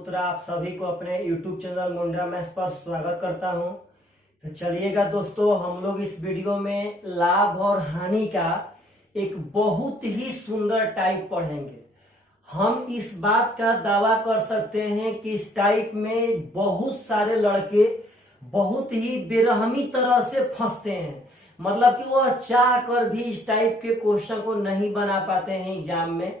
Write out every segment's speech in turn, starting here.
पुत्र आप सभी को अपने YouTube चैनल मुंडा मैथ्स पर स्वागत करता हूं। तो चलिएगा दोस्तों, हम लोग इस वीडियो में लाभ और हानि का एक बहुत ही सुंदर टाइप पढ़ेंगे। हम इस बात का दावा कर सकते हैं कि इस टाइप में बहुत सारे लड़के बहुत ही बेरहमी तरह से फंसते हैं, मतलब कि वह चाह कर भी इस टाइप के क्वेश्चन को नहीं बना पाते हैं एग्जाम में।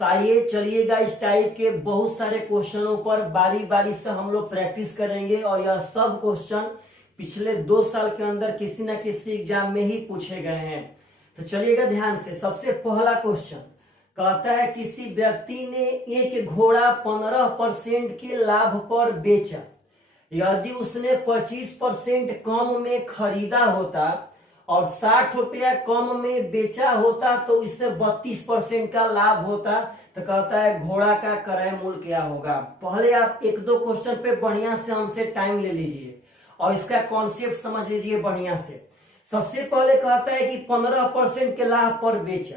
तो आइए चलिएगा, इस टाइप के बहुत सारे क्वेश्चनों पर बारी बारी से हम लोग प्रैक्टिस करेंगे और यह सब क्वेश्चन पिछले 2 साल के अंदर किसी न किसी एग्जाम में ही पूछे गए हैं। तो चलिएगा ध्यान से। सबसे पहला क्वेश्चन कहता है, किसी व्यक्ति ने एक घोड़ा 15% के लाभ पर बेचा। यदि उसने 25% कम में खरीदा होता और 60 रुपया कम में बेचा होता तो इससे 32% का लाभ होता। तो कहता है घोड़ा का क्रय मूल्य क्या होगा। पहले आप 1-2 क्वेश्चन पे बढ़िया से हमसे टाइम ले लीजिए और इसका कॉन्सेप्ट समझ लीजिए बढ़िया से। सबसे पहले कहता है कि 15% के लाभ पर बेचा।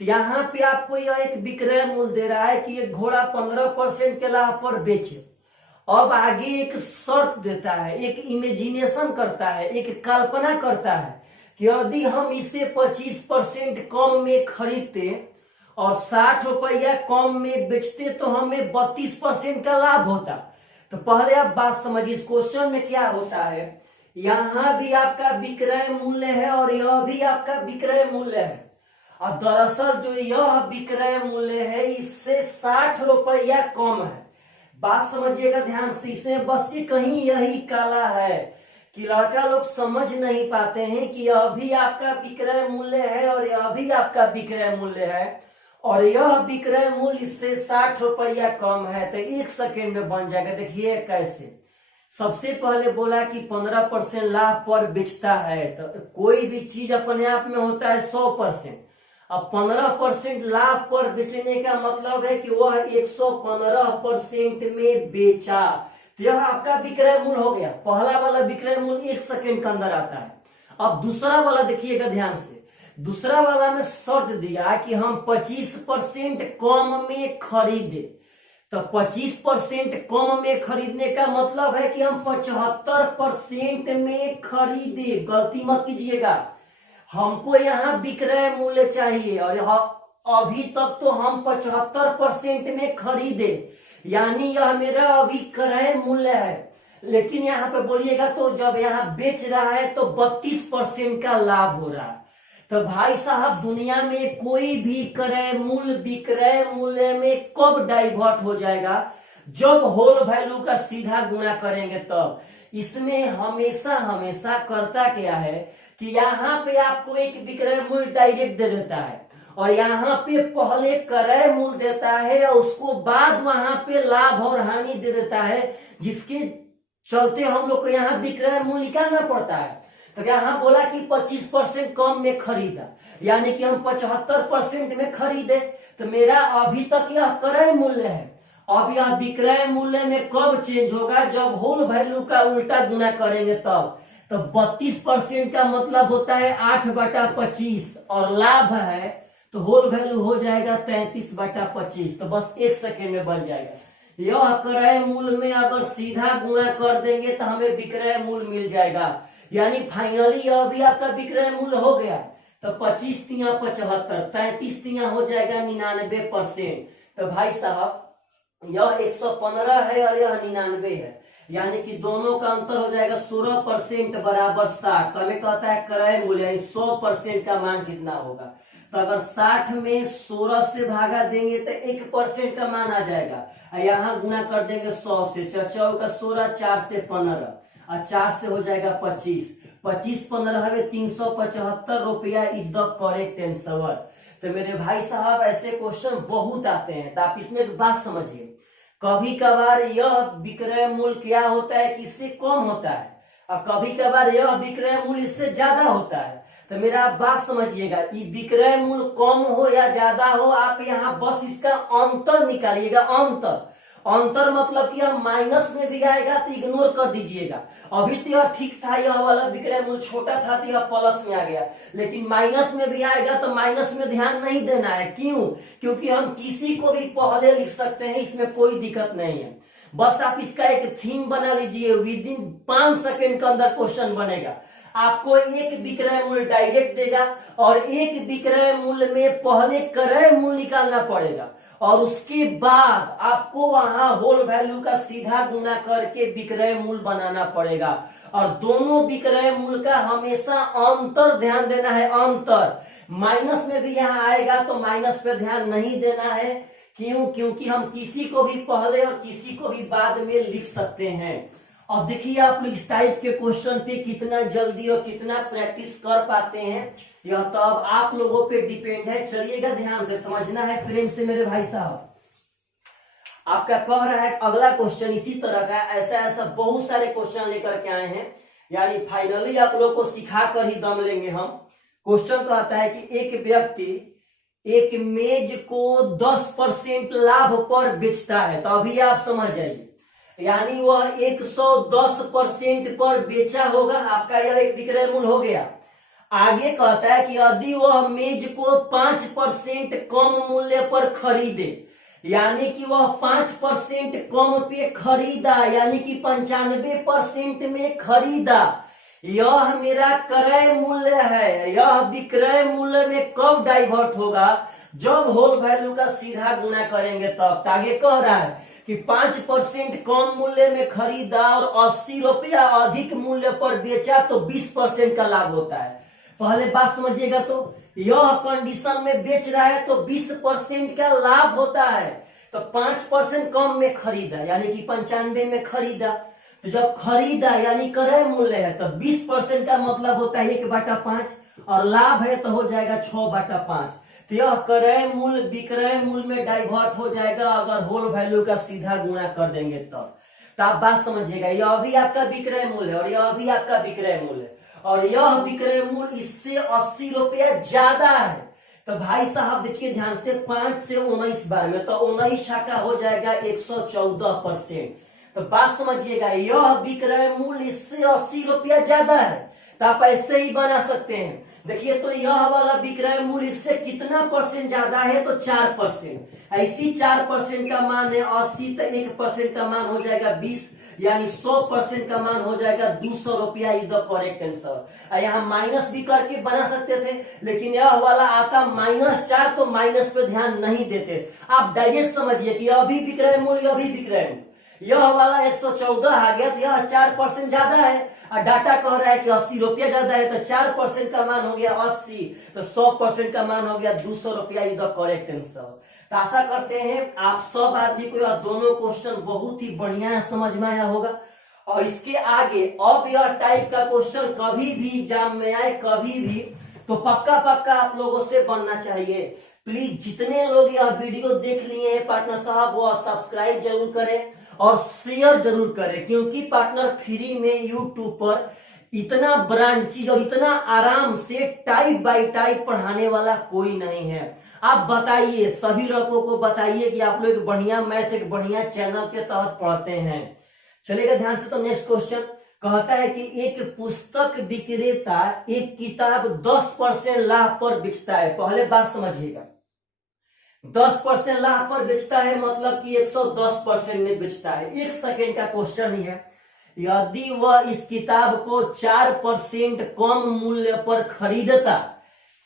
तो यहाँ पे आपको यह एक विक्रय मूल्य दे रहा है कि एक घोड़ा 15% के लाभ पर बेचे। अब आगे एक शर्त देता है, एक इमेजिनेशन करता है, एक कल्पना करता है कि यदि हम इसे 25% कम में खरीदते और 60 रुपया कम में बेचते तो हमें 32% का लाभ होता। तो पहले आप बात समझिए, इस क्वेश्चन में क्या होता है, यहां भी आपका विक्रय मूल्य है और यह भी आपका विक्रय मूल्य है। और दरअसल जो यह विक्रय मूल्य है इससे 60 रुपया कम है। बात समझिएगा ध्यान से, इसमें बस ये कहीं यही काला है कि लड़का लोग समझ नहीं पाते हैं कि यह भी आपका विक्रय मूल्य है और यह भी आपका विक्रय मूल्य है और यह विक्रय मूल्य इससे 60 रुपया कम है। तो 1 सेकेंड में बन जाएगा। देखिए कैसे। सबसे पहले बोला कि 15% लाभ पर बेचता है। तो कोई भी चीज अपने आप में होता है 100%। अब 15% लाभ पर बेचने का मतलब है कि वह 115% में बेचा। तो यह आपका विक्रय मूल्य हो गया। पहला वाला विक्रय मूल्य 1 सेकेंड के अंदर आता है। अब दूसरा वाला देखिएगा ध्यान से। दूसरा वाला में शर्त दिया कि हम 25% कम में खरीदे। तो 25% कम में खरीदने का मतलब है कि हम 75% में खरीदे। गलती मत कीजिएगा, हमको यहाँ विक्रय मूल्य चाहिए और अभी तक तो हम 75% में खरीदे, यानी यह मेरा अभी क्रय मूल्य है। लेकिन यहाँ पे बोलिएगा तो जब यहाँ बेच रहा है तो 32% का लाभ हो रहा है। तो भाई साहब, दुनिया में कोई भी क्रय मूल्य विक्रय मूल्य में कब डाइवर्ट हो जाएगा? जब होल वैल्यू का सीधा गुणा करेंगे तब। इसमें हमेशा हमेशा करता क्या है कि यहाँ पे आपको एक विक्रय मूल्य डायरेक्ट दे देता है और यहाँ पे पहले क्रय मूल्य देता है और उसको बाद वहां पे लाभ और हानि दे देता है, जिसके चलते हम लोग को यहाँ विक्रय मूल्य निकालना पड़ता है। तो यहाँ बोला कि 25% कम में खरीदा, यानी कि हम 75% में खरीदे। तो मेरा अभी तक यह क्रय मूल्य है। अब यह विक्रय मूल्य में कब चेंज होगा? जब होल वैल्यू का उल्टा गुना करेंगे तब। तो 32% का मतलब होता है 8/25 और लाभ है तो होल वैल्यू हो जाएगा 33/25। तो बस 1 सेकेंड में बन जाएगा। यह क्रय मूल्य में अगर सीधा गुणा कर देंगे तो हमें विक्रय मूल्य मिल जाएगा, यानी फाइनली यह भी आपका विक्रय मूल्य हो गया। तो 25 तिया 75, 33 तिया हो जाएगा 99%। तो भाई साहब, यह 115 है और यह 99 है, यानी कि दोनों का अंतर हो जाएगा 16% बराबर 60। तो हमें कहता है क्रय मूल्य यानी 100% का मान कितना होगा। तो अगर 60 में 16 से भागा देंगे तो 1% का मान आ जाएगा। यहाँ गुना कर देंगे 100 से, 4 का 16, 4 से 15 और 4 से हो जाएगा 25। 25 15 है 375 रुपया इज द करेक्ट आंसर। तो मेरे भाई साहब, ऐसे क्वेश्चन बहुत आते हैं, तो आप इसमें एक बात समझिए। कभी कभार यह विक्रय मूल्य क्या होता है कि इससे कम होता है और कभी कभार यह विक्रय मूल्य इससे ज्यादा होता है। तो मेरा आप बात समझिएगा, ये विक्रय मूल्य कम हो या ज्यादा हो, आप यहाँ बस इसका अंतर निकालिएगा। अंतर मतलब कि हम माइनस में भी आएगा तो इग्नोर कर दीजिएगा। अभी तो यह ठीक था, यह वाला विक्रय मूल्य छोटा था तो यह प्लस में आ गया, लेकिन माइनस में भी आएगा तो माइनस में ध्यान नहीं देना है। क्यों? क्योंकि हम किसी को भी पहले लिख सकते हैं, इसमें कोई दिक्कत नहीं है। बस आप इसका एक थीम बना लीजिए, विद इन 5 सेकेंड के अंदर क्वेश्चन बनेगा। आपको एक विक्रय मूल्य डायरेक्ट देगा और एक विक्रय मूल्य में पहले क्रय मूल्य निकालना पड़ेगा और उसके बाद आपको वहां होल वैल्यू का सीधा गुना करके विक्रय मूल्य बनाना पड़ेगा। और दोनों विक्रय मूल्य का हमेशा अंतर ध्यान देना है, अंतर। माइनस में भी यहाँ आएगा तो माइनस पे ध्यान नहीं देना है। क्यों? क्योंकि हम किसी को भी पहले और किसी को भी बाद में लिख सकते हैं। अब देखिए आप लोग इस टाइप के क्वेश्चन पे कितना जल्दी और कितना प्रैक्टिस कर पाते हैं, यह तो अब आप लोगों पे डिपेंड है। चलिएगा, ध्यान से समझना है प्रेम से मेरे भाई साहब। आपका कह रहा है अगला क्वेश्चन इसी तरह का, ऐसा ऐसा बहुत सारे क्वेश्चन लेकर के आए हैं, यानी फाइनली आप लोग को सिखा कर ही दम लेंगे हम। क्वेश्चन कहता है कि एक व्यक्ति एक मेज को 10% लाभ पर बेचता है, तो अभी आप समझ जाइए, यानी वह 110% पर बेचा होगा। आपका यह एक विक्रय मूल्य हो गया। आगे कहता है कि यदि वह मेज को 5% कम मूल्य पर खरीदे, यानी कि वह 5% कम पे खरीदा, यानी कि 95% में खरीदा, यह मेरा क्रय मूल्य है। यह विक्रय मूल्य में कब डाइवर्ट होगा? जब होल वैल्यू का सीधा गुणा करेंगे तब। आगे कह रहा है कि 5% कम मूल्य में खरीदा और 80 रुपया अधिक मूल्य पर बेचा तो 20% का लाभ होता है। पहले बात समझिएगा, तो यह कंडीशन में बेच रहा है तो 20% का लाभ होता है। तो 5% कम में खरीदा, यानी कि 95 में खरीदा, तो जब खरीदा यानी क्रय मूल्य है तो 20% का मतलब होता है 1/5 और लाभ है तो हो जाएगा 6/5। तो यह क्रय मूल्य विक्रय मूल्य में डाइवर्ट हो जाएगा अगर होल वैल्यू का सीधा गुणा कर देंगे तब। तो आप बात समझिएगा, यह भी आपका विक्रय मूल्य है और यह भी आपका विक्रय मूल्य है और यह विक्रय मूल्य इससे 80 रुपया ज्यादा है। तो भाई साहब देखिए ध्यान से, 5 से 19 बार में तो 19 का हो जाएगा 114%। तो बात समझिएगा, यह विक्रय मूल्य इससे 80 रुपया ज्यादा है, तो आप ऐसे ही बना सकते हैं। देखिए तो यह वाला विक्रय मूल्य इससे कितना परसेंट ज्यादा है? तो 4%। ऐसी 4% का मान है 80, तो 1% का मान हो जाएगा 20, यानी 100% का मान हो जाएगा 200 रुपया। Is the correct answer. यहाँ माइनस भी करके बना सकते थे, लेकिन यह वाला आता -4 तो माइनस पे ध्यान नहीं देते। आप डायरेक्ट समझिए कि अभी विक्रय मूल्य, अभी विक्रय मूल्य, यह वाला 114 आ गया तो यह 4% ज्यादा है और डाटा कह रहा है कि 80 रुपया ज्यादा है, तो 4% का मान हो गया 80, तो 100% का मान हो गया 200 रुपया। Is the correct answer. तो आशा करते हैं आप सब आदमी को यह दोनों क्वेश्चन बहुत ही बढ़िया समझ में आया होगा। और इसके आगे अब यह टाइप का क्वेश्चन कभी भी एग्जाम में आए, कभी भी, तो पक्का पक्का आप लोगों से बनना चाहिए। प्लीज जितने लोग यह वीडियो देख लिए हैं पार्टनर साहब, वो सब्सक्राइब जरूर करें और शेयर जरूर करें, क्योंकि पार्टनर फ्री में यूट्यूब पर इतना ब्रांड चीज और इतना आराम से टाइप बाय टाइप पढ़ाने वाला कोई नहीं है। आप बताइए, सभी लोगों को बताइए कि आप लोग बढ़िया मैथ एक बढ़िया चैनल के तहत पढ़ते हैं। चलेगा ध्यान से। तो नेक्स्ट क्वेश्चन कहता है कि एक पुस्तक विक्रेता एक किताब 10% लाभ पर बेचता है। पहले बात समझिएगा, 10% लाभ पर बेचता है मतलब कि 110% में बेचता है। 1 सेकेंड का क्वेश्चन ही है। यदि वह इस किताब को 4% कम मूल्य पर खरीदता,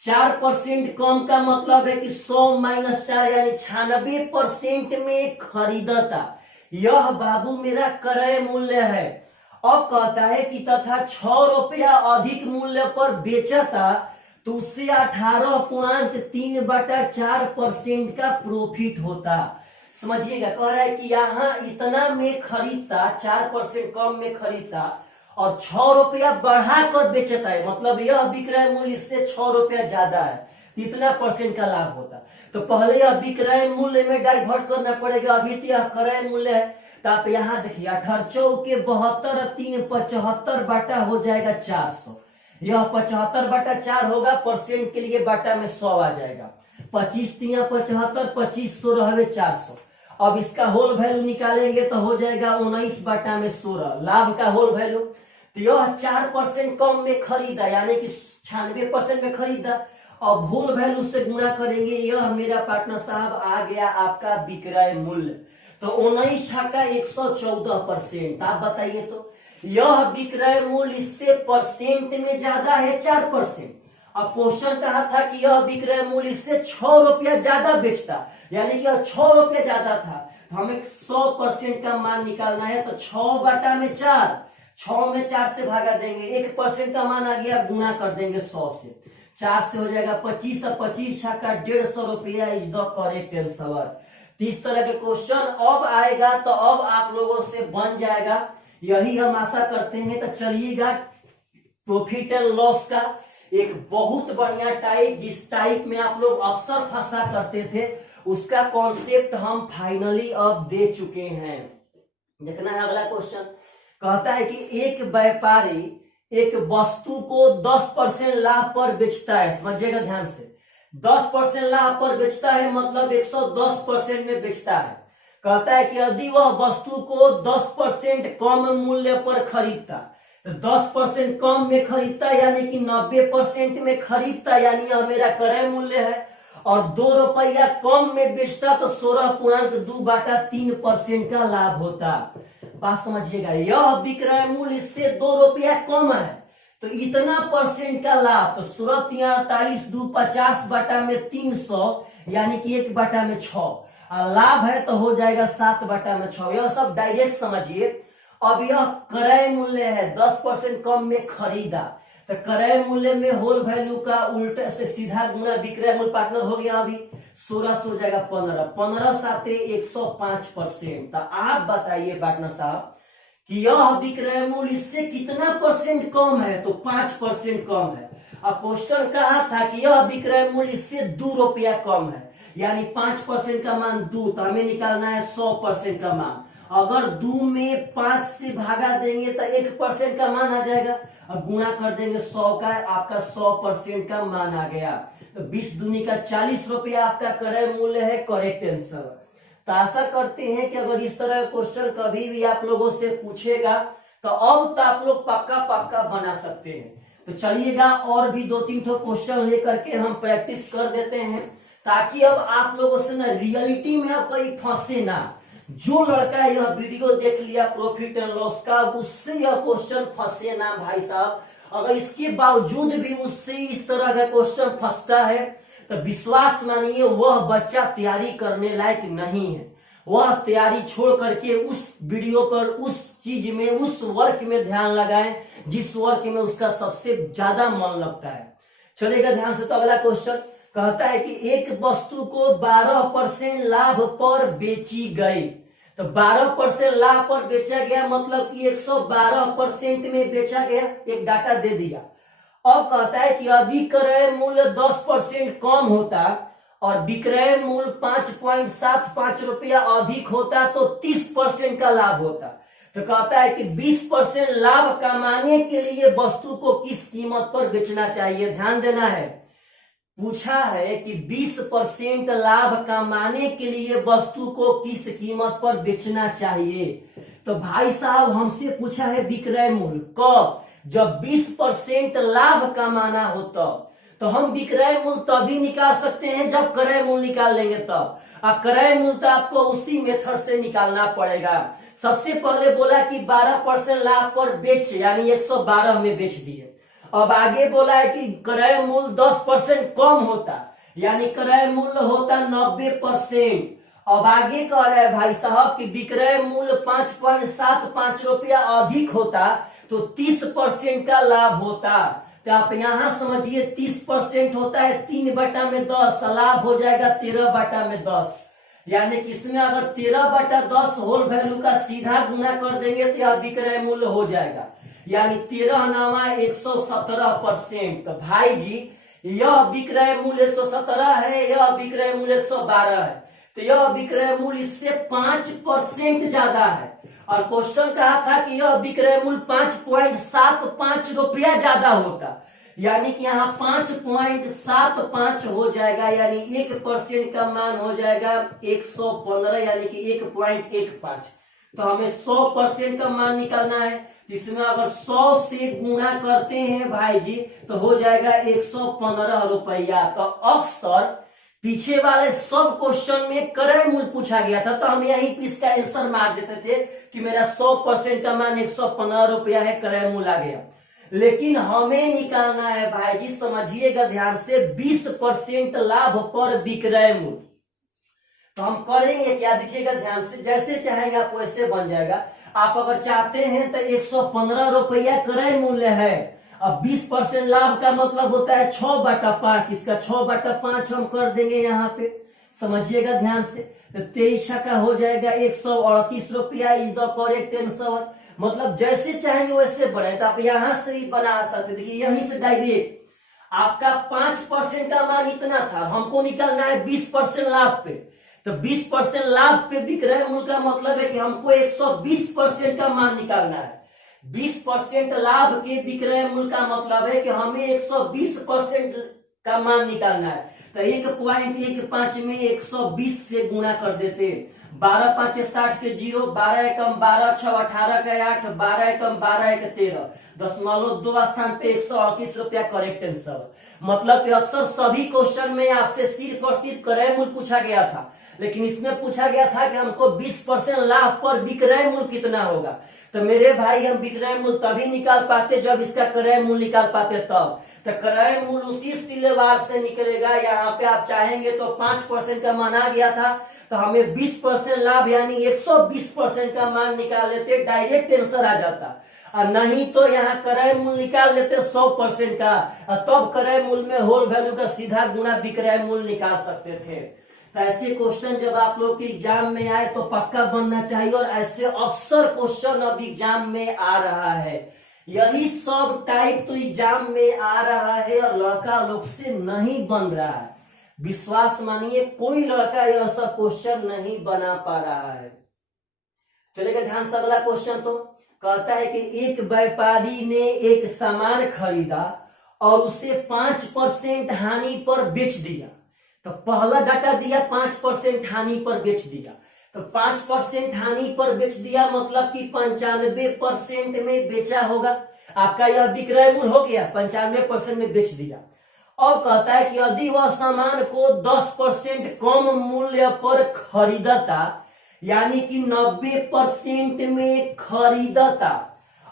4% कम का मतलब है कि 100 - 4 यानी 96% में खरीदता। यह बाबू मेरा क्रय मूल्य है। अब कहता है कि तथा 6 रुपया अधिक मूल्य पर बेचता तो उससे 18.3/4% का प्रॉफिट होता। समझिएगा, कह रहा है कि यहाँ इतना में खरीदता, 4% कम में खरीदता और 6 रुपया बढ़ा कर बेचता है, मतलब यह विक्रय मूल्य इससे 6 रुपया ज्यादा है, इतना % का लाभ होता। तो पहले यह विक्रय मूल्य में डाइवर्ट करना पड़ेगा, अभी तो यह क्रय मूल्य है। तो आप यहाँ देखिए 18 चौके 72 3 75 बाटा हो जाएगा 400। यह 75/4 होगा, परसेंट के लिए बाटा में 100 आ जाएगा। 25 3 75, 2500 रहे 400। अब इसका होल वैल्यू निकालेंगे तो हो जाएगा 19 बाटा में 16, लाभ का होल वैल्यू। तो यह 4% कम में खरीदा, यानी कि 96% में खरीदा। अब होल वैल्यू से गुणा करेंगे, यह मेरा पार्टनर साहब आ गया आपका विक्रय मूल्य। तो 19 छक्का 114%। आप बताइए तो यह विक्रय मूल्य इससे परसेंट में ज्यादा है 4%। अब क्वेश्चन कहा था कि यह विक्रय मूल्य इससे 6 रुपया ज्यादा बेचता, यानी कि 6 रुपया ज्यादा था, तो हमें 100% का मान निकालना है। तो 6 बटा में 4, 6 में 4 से भागा देंगे, 1% का मान आ गया, गुना कर देंगे 100 से, 4 से हो जाएगा 25, 25 छक्का 150 रुपया इज द करेक्ट आंसर। तो इस तरह के क्वेश्चन अब आएगा तो अब आप लोगों से बन जाएगा, यही हम आशा करते हैं। तो चलिएगा प्रॉफिट एंड लॉस का एक बहुत बढ़िया टाइप, जिस टाइप में आप लोग अक्सर फंसा करते थे, उसका कॉन्सेप्ट हम फाइनली अब दे चुके हैं। देखना है अगला क्वेश्चन। कहता है कि एक व्यापारी एक वस्तु को 10% लाभ पर बेचता है, समझिएगा ध्यान से, 10% लाभ पर बेचता है, मतलब 110% में बेचता है। कहता है कि यदि वह वस्तु को 10% कम मूल्य पर खरीदता, तो 10% कम में खरीदता यानी कि 90% में खरीदता, यानी यह मेरा क्रय मूल्य है, और 2 रुपया कम में बेचता तो 16.2/3% का लाभ होता। बात समझिएगा, यह विक्रय मूल्य इससे 2 रुपया कम है, तो इतना परसेंट का लाभ, तो 16.250 बटा में 300 यानी कि 1/6, लाभ है तो हो जाएगा 7/6। यह सब डायरेक्ट समझिए। अब यह क्रय मूल्य है, 10% कम में खरीदा, तो क्रय मूल्य में होल वैल्यू का उल्टे से सीधा गुना विक्रय मूल्य पार्टनर हो गया, अभी 16 हो जाएगा 15, 15 साथे 105%। तो आप बताइए पार्टनर साहब कि यह विक्रय मूल्य इससे कितना परसेंट कम है, तो 5% कम है। अब क्वेश्चन कहा था कि यह विक्रय मूल्य इससे 2 रुपया कम है, यानी 5% का मान 2, तो हमें निकालना है 100% का मान। अगर 2 में 5 से भागा देंगे तो 1% का मान आ जाएगा, अब गुणा कर देंगे 100 का, आपका 100% का मान आ गया। तो 20 दूनी का 40 रुपया आपका क्रय मूल्य है, करेक्ट आंसर। तो आशा करते हैं कि अगर इस तरह क्वेश्चन कभी भी आप लोगों से पूछेगा तो अब तो आप लोग पक्का बना सकते हैं। तो चलिएगा और भी 2-3 क्वेश्चन लेकर के हम प्रैक्टिस कर देते हैं, ताकि अब आप लोगों से ना रियलिटी में आप कहीं फंसे ना। जो लड़का यह वीडियो देख लिया प्रॉफिट एंड लॉस का, उससे यह क्वेश्चन फंसे ना भाई साहब। अगर इसके बावजूद भी उससे इस तरह का क्वेश्चन फंसता है तो विश्वास मानिए वह बच्चा तैयारी करने लायक नहीं है। वह तैयारी छोड़ करके उस वीडियो पर, उस चीज में, उस वर्क में ध्यान लगाएं जिस वर्क में उसका सबसे ज्यादा मन लगता है। चलेगा ध्यान से। तो अगला क्वेश्चन कहता है कि एक वस्तु को 12% लाभ पर बेची गई, तो 12% लाभ पर बेचा गया मतलब कि 112% में बेचा गया, एक डाटा दे दिया। अब कहता है कि यदि क्रय मूल्य 10% कम होता और विक्रय मूल्य 5.75 रुपया अधिक होता तो 30% का लाभ होता। तो कहता है कि 20% लाभ कमाने के लिए वस्तु को किस कीमत पर बेचना चाहिए। ध्यान देना है, पूछा है कि 20% लाभ कमाने के लिए वस्तु को किस कीमत पर बेचना चाहिए। तो भाई साहब हमसे पूछा है विक्रय मूल्य कब, जब 20% लाभ कमाना हो तब। तो हम विक्रय मूल्य तभी निकाल सकते हैं जब क्रय मूल्य निकाल लेंगे तब। अब क्रय मूल्य तो आपको उसी मेथड से निकालना पड़ेगा। सबसे पहले बोला कि 12% लाभ पर बेच, यानी 112 में बेच दिए। अब आगे बोला है कि क्रय मूल्य 10% कम होता, यानी क्रय मूल्य होता 90%। अब आगे कह रहे हैं भाई साहब कि विक्रय मूल्य 5.75 रुपया अधिक होता तो 30% का लाभ होता। तो आप यहां समझिए 30% होता है 3/10, लाभ हो जाएगा 13/10, यानी कि इसमें अगर 13/10 होल वैल्यू का सीधा गुना कर देंगे तो यह विक्रय मूल्य हो जाएगा, यानी 13×117%। तो भाई जी यह विक्रय मूल्य 117 है, यह विक्रय मूल्य 112 है, तो यह विक्रय मूल्य इससे 5% ज्यादा है। और क्वेश्चन कहा था कि यह विक्रय मूल्य 5.75 रुपया ज्यादा होता, यानी कि यहाँ 5.75 हो जाएगा, यानी 1% का मान हो जाएगा 115, यानी कि 1.15। तो हमें 100% का मान निकालना है। इसमें अगर 100 से गुणा करते हैं भाई जी तो हो जाएगा 115 रुपया। तो अक्सर पीछे वाले सब क्वेश्चन में क्रय मूल्य पूछा गया था, तो हम यहीं पे इसका आंसर मार देते थे कि मेरा 100% का मान 115 रुपया है, क्रय मूल्य आ गया। लेकिन हमें निकालना है भाई जी, समझिएगा ध्यान से, 20% लाभ पर विक्रय मूल्य। तो हम करेंगे क्या, देखिएगा ध्यान से, जैसे चाहेंगे आप वैसे बन जाएगा। आप अगर चाहते हैं तो 115 रुपया क्रय मूल्य है, अब 20% लाभ का मतलब होता है 6/5, इसका 6/5 हम कर देंगे यहाँ पे, समझिएगा ध्यान से। तो 23 का हो जाएगा 138 रुपया, इज द करेक्ट आंसर। मतलब जैसे चाहेंगे वैसे बढ़े, तो आप यहां से ही बना सकते। देखिए यहीं से डायरेक्ट आपका 5% का मान इतना था, हमको निकालना है 20% लाभ पे। तो 20% लाभ पे विक्रय मूल्य का मतलब है कि हमको 120% का मान निकालना है। 20% लाभ के विक्रय मूल्य का मतलब है कि हमें 120% का मान निकालना है। तो 1.15 में 120 से गुणा कर देते, 12 5 60 के 0, 12 एकम 12, 6 18 का 8, 12 एकम 12 एक 13, 0.2 स्थान पे 138 रुपया करेक्ट आंसर। मतलब कि अक्सर सभी क्वेश्चन में आपसे सिर्फ और सिर्फ क्रय मूल्य पूछा गया था, लेकिन इसमें पूछा गया था कि हमको 20% लाभ पर विक्रय मूल्य कितना होगा। तो मेरे भाई हम विक्रय मूल्य तभी निकाल पाते जब इसका क्रय मूल्य निकाल पाते तब। तो क्रय मूल्य उसी सिलेवार से निकलेगा। यहाँ पे आप चाहेंगे तो 5% का मान आ गया था, तो हमें 20% लाभ यानी 120% का मान निकाल लेते, डायरेक्ट आंसर आ जाता। और नहीं तो यहाँ क्रय मूल्य निकाल लेते 100% का, और तब क्रय मूल्य में होल वैल्यू का सीधा गुणा विक्रय मूल्य निकाल सकते थे। तो ऐसे क्वेश्चन जब आप लोग के एग्जाम में आए तो पक्का बनना चाहिए, और ऐसे अक्सर क्वेश्चन अब एग्जाम में आ रहा है। यही सब टाइप तो एग्जाम में आ रहा है और लड़का लोग से नहीं बन रहा है। विश्वास मानिए, कोई लड़का यह सब क्वेश्चन नहीं बना पा रहा है। चलेगा ध्यान से, अगला क्वेश्चन तो कहता है कि एक व्यापारी ने एक सामान खरीदा और उसे 5% हानि पर बेच दिया। तो पहला डाटा दिया 5% हानि पर बेच दिया, तो 5% हानि पर बेच दिया मतलब कि 95% में बेचा होगा। आपका यह विक्रय मूल्य हो गया, 95% में बेच दिया। अब कहता है कि यदि वह सामान को 10% कम मूल्य पर खरीदता, यानी कि 90% में खरीदता,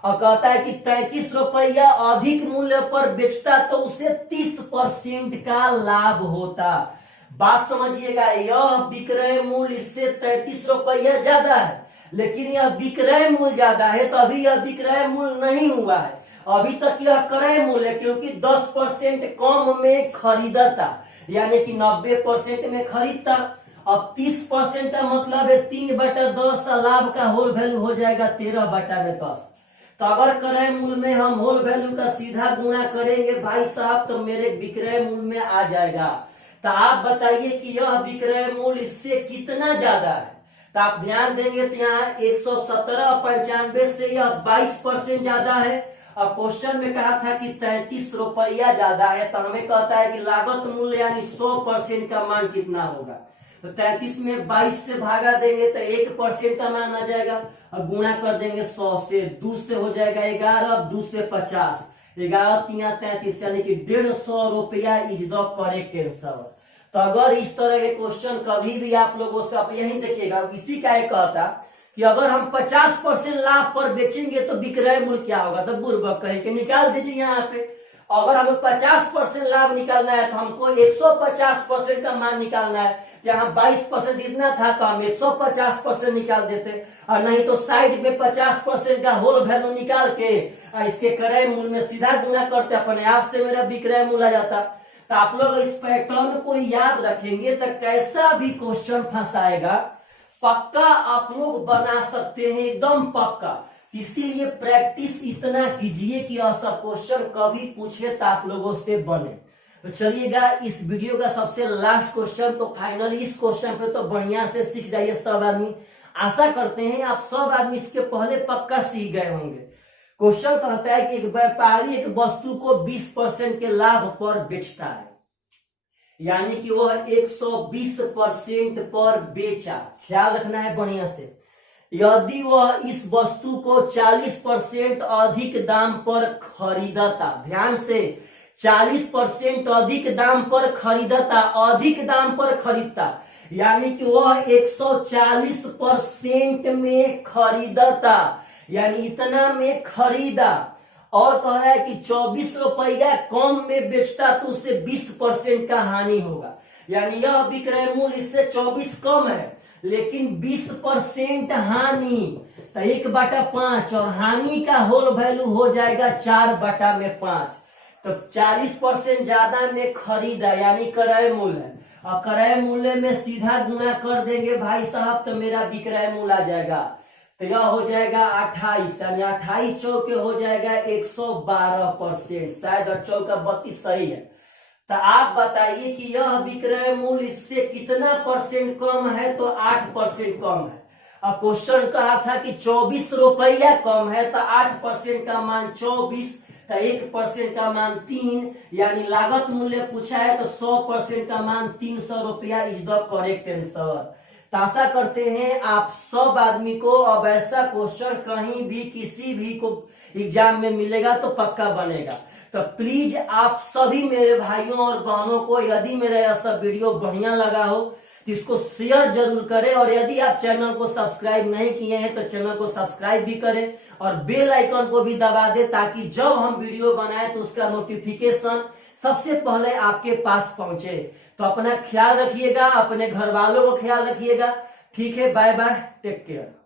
और कहता है कि 33 रुपया अधिक मूल्य पर बेचता, तो उसे 30% का लाभ होता। बात समझिएगा, यह विक्रय मूल्य इससे 33 रुपया ज्यादा है, लेकिन यह विक्रय मूल्य ज्यादा है, तो अभी यह विक्रय मूल्य नहीं हुआ है, अभी तक यह क्रय मूल्य है, क्योंकि 10% कम में खरीदता, यानी कि 90% में खरीदता। अब 30% का मतलब है 3/10, लाभ का होल वैल्यू हो जाएगा 13/10। तो अगर क्रय मूल्य में हम होल वैल्यू का सीधा गुणा करेंगे भाई साहब, तो मेरे विक्रय मूल्य में आ जाएगा। तो आप बताइए कि यह विक्रय मूल्य इससे कितना ज्यादा है। तो आप ध्यान देंगे तो यहाँ 117.95 से यह 22% ज्यादा है, और क्वेश्चन में कहा था कि 33 रुपया ज्यादा है। तो हमें कहता है कि लागत मूल्य यानी 100% का मान कितना होगा। तो 33 में 22 से भागा देंगे तो 1% का मान आ जाएगा, और गुणा कर देंगे 100 से, 2 से हो जाएगा 11, 2 से 50, 11 3 33, यानी कि 150 रुपया इज द करेक्ट आंसर। तो अगर इस तरह के क्वेश्चन कभी भी आप लोगों से, आप यही देखिएगा, इसी का एक कहता कि अगर हम 50% लाभ पर बेचेंगे तो विक्रय मूल्य क्या होगा, तो बुर्बक कहे कि निकाल दीजिए यहाँ पे। अगर हमें 50% लाभ निकालना है तो हमको 150% का मान निकालना है। यहाँ 22% इतना था तो हम 150% निकाल देते, और नहीं तो साइड में 50% का होल वैल्यू निकाल के इसके क्रय मूल्य में सीधा गुणा करते, अपने आप से मेरा विक्रय मूल्य आ जाता। तो आप लोग इस पैटर्न को याद रखेंगे तो कैसा भी क्वेश्चन फंसाएगा पक्का आप लोग बना सकते हैं, एकदम पक्का। इसीलिए प्रैक्टिस इतना कीजिए कि ऐसा क्वेश्चन कभी पूछे तो आप लोगों से बने। तो चलिएगा इस वीडियो का सबसे लास्ट क्वेश्चन, तो फाइनली इस क्वेश्चन पे तो बढ़िया से सीख जाइए सब आदमी। आशा करते हैं आप सब आदमी इसके पहले पक्का सीख गए होंगे। क्वेश्चन कहता है कि एक व्यापारी एक वस्तु को 20% के लाभ पर बेचता है, यानी कि वह 120% पर बेचा। ख्याल रखना है बढ़िया से। यदि वह इस वस्तु को 40% अधिक दाम पर खरीदता, ध्यान से 40% अधिक दाम पर खरीदता, अधिक दाम पर खरीदता, यानी कि वह 140% में खरीदता, यानी इतना में खरीदा और कह रहा है कि 24 रुपया कम में बेचता तो उसे 20% का हानि होगा। यानी यह विक्रय मूल्य इससे 24 कम है लेकिन 20% हानि, तो 1/5 और हानि का होल वैल्यू हो जाएगा 4/5। तो 40% ज्यादा में खरीदा यानी क्रय मूल्य है, और क्रय मूल्य में सीधा गुणा कर देंगे भाई साहब तो मेरा विक्रय मूल्य आ जाएगा, तो यह हो जाएगा 28, यानी 28 चौके हो जाएगा 112%। शायद 8 चौका 32 सही है। तो आप बताइए कि यह विक्रय मूल्य इससे कितना परसेंट कम है, तो 8% कम है। अब क्वेश्चन कहा था कि 24 रुपया कम है, तो 8% का मान 24, तो 1% का मान 3, यानी लागत मूल्य पूछा है तो 100% का मान 300 रुपया इज द करेक्ट आंसर। तो आशा करते हैं आप सब आदमी को अब ऐसा क्वेश्चन कहीं भी किसी भी को एग्जाम में मिलेगा तो पक्का बनेगा। तो प्लीज आप सभी मेरे भाइयों और बहनों को, यदि मेरा यह सब वीडियो बढ़िया लगा हो तो इसको शेयर जरूर करें, और यदि आप चैनल को सब्सक्राइब नहीं किए हैं तो चैनल को सब्सक्राइब भी करें और बेल आइकन को भी दबा दें, ताकि जब हम वीडियो बनाएं तो उसका नोटिफिकेशन सबसे पहले आपके पास पहुंचे। तो अपना ख्याल रखिएगा, अपने घर वालों को ख्याल रखिएगा। ठीक है, बाय बाय, टेक केयर।